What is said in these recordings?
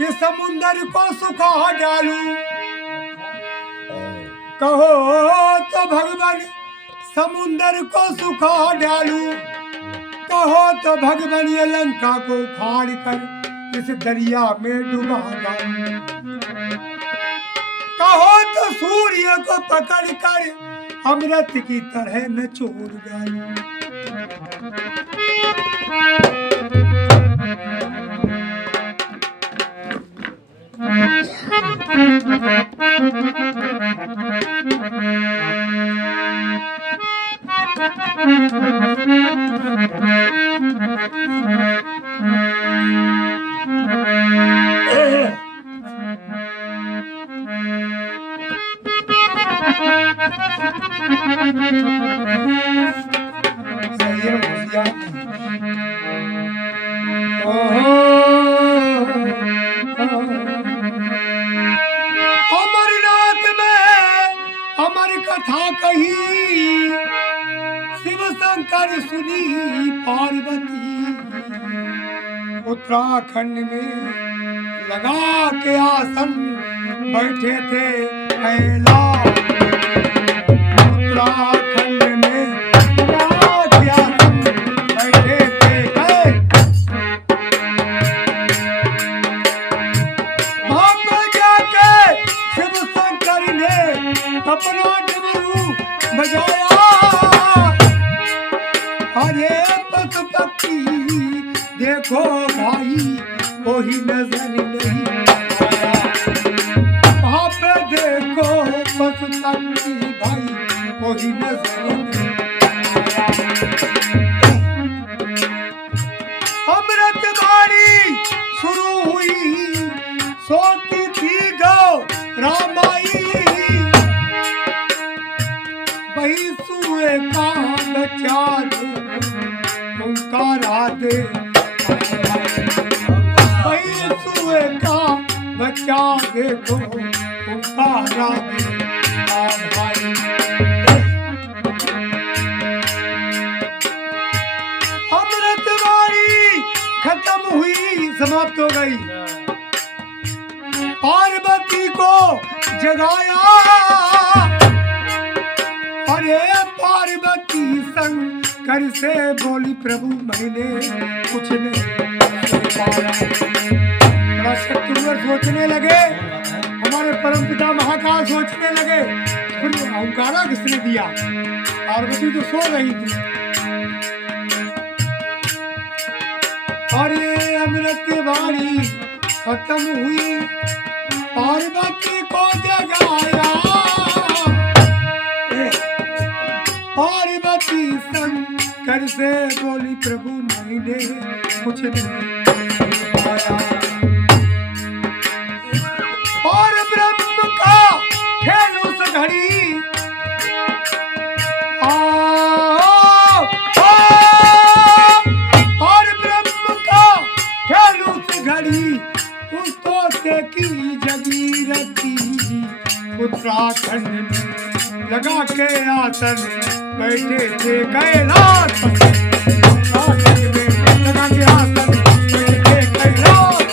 ये समुंदर को सुखा डालूं। कहो तो भगवान समुंदर को सुखा डालूं, कहो तो भगवान ये लंका को उखाड़ कर इस दरिया में डुबा डालूं। कहो तो सूर्य को पकड़ कर अमृत की तरह निचोड़ डालूं। अमरनाथ में अमर कथा कही, शिव शंकर सुनी पार्वती। उत्तराखंड में लगा के आसन बैठे थे कैलाश। उत्तराखंड में लगा के आसन बैठे थे कैलाश। वहां पर जाके शिव शंकर ने अपना डमरू बजाया। अरे पशु पक्षी देखो भाई कोई नजर नहीं आया। वहां पे देखो पशु पक्षी भाई कोई नजर नहीं आया। अमृत बाणी शुरू हुई, सोती थी गौ रामाई। वही सुए का बच्चा ओंकार आदे, वही सुए का बच्चा देखो ओंकार आदे भाई। अमृत बाणी खत्म हुई, समाप्त हो गई। पार्वती को जगाया। अरे पार्वती शंकर से बोली प्रभु मैंने कुछ नहीं पाया। बड़ा शत्रुघ्न सोचने लगे, हमारे परमपिता महाकाल सोचने लगे फिर ओंकारा किसने दिया। पार्वती तो सो रही थी। अरे अमृत बाणी खत्म हुई, पार्वती को जगाया। पार्वती शंकर से बोली प्रभु मैंने कुछ नहीं पाया। और ब्रह्म का खेल उस घड़ी और ब्रह्म का खेल उस घड़ी उस तोते की जगी रती। उत्तराखंड में लगा के आसन बैठे थे कैलाश। उत्तराखंड में लगा के आसन बैठे थे कैलाश।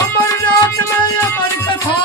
अमरनाथ में अमर कथा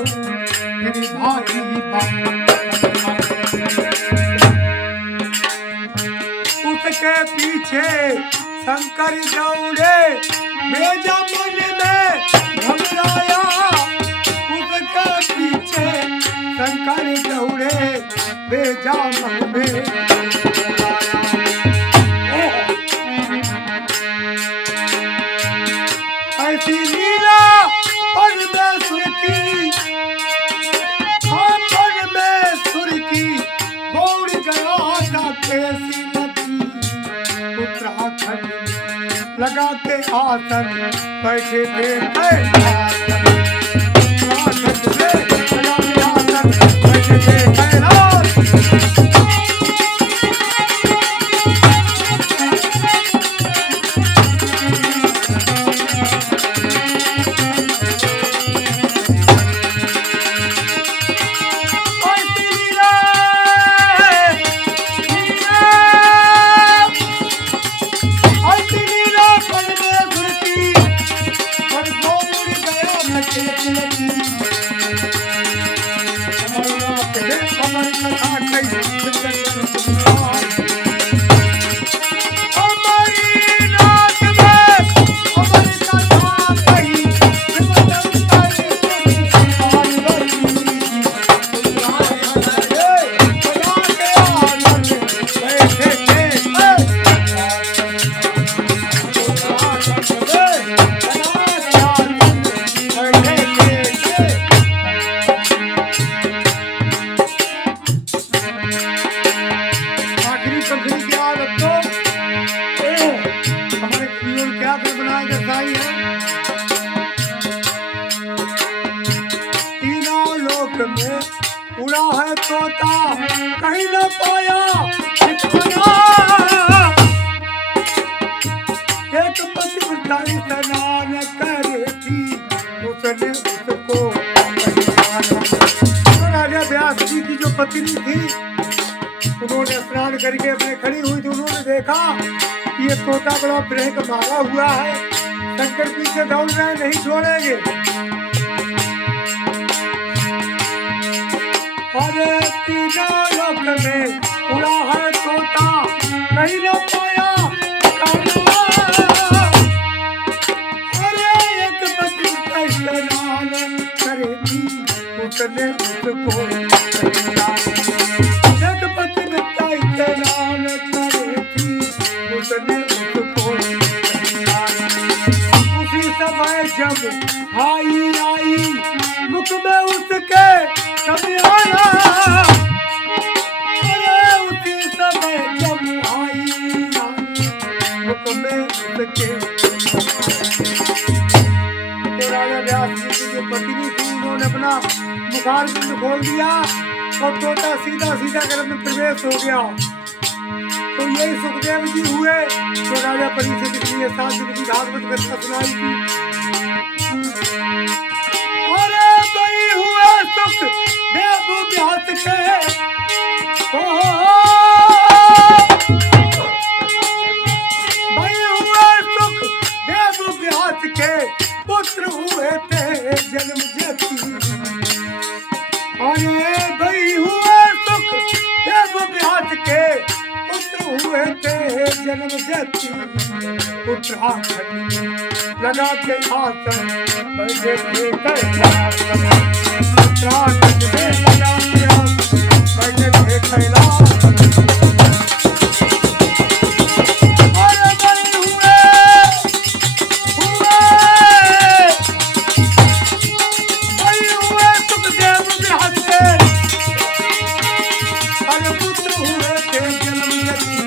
मेरे भाई उसके पीछे शंकर दौड़े मेजा मन में घबराया उसके पीछे शंकर दौड़े मेजा मन में ऐसी लीला परमेश्वर की परमेश्वर की गौड़ गया था कैसी उत्तराखंड लगा के आसन बैठे थे उड़ा है तोता कहीं न पाया एक पतिव्रता स्नान करे थी उसने उसको तो राजा व्यास जी की जो पत्नी थी उन्होंने स्नान करके अपने खड़ी हुई तो उन्होंने देखा कि ये तोता बड़ा ब्रेक मारा हुआ है शंकर पीछे दौड़ रहे नहीं छोड़ेंगे अरे तीनों लोक में उड़ा है तोता नहीं न पाया अरे एक बच्ची का स्नान करे थी उसने उसको एक बच्ची का स्नान करे थी उसने उसको उसी समय जब आई मुख में उसके कभी आया अरे उसी समय जब आई मुख में उसके तो राजा व्यास जी की जो पत्नी थी उन्होंने अपना मुखारबिंद खोल दिया और तोता सीधा सीधा गर्भ में प्रवेश हो गया तो यही सुखदेव जी हुए तो राजा परीक्षित के लिए 7 दिन की भागवत कथा सुनाई थी अरे भाई हुआ सुख देव व्यास के भाई हुआ सुख देव व्यास के पुत्र हुए थे जन्म जति अरे भाई हुआ सुख देव व्यास के पुत्र हुए थे जन्म जति उत्तराखंड लगा के आसन बैठे थे कैलाश उत्तराखंड में लगा के आसन बैठे थे कैलाश अरे भाई हुए सुखदेव व्यास के अरे पुत्र हुए थे जन्म जति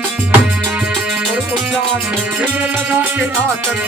और उत्तराखंड में लगा के आसन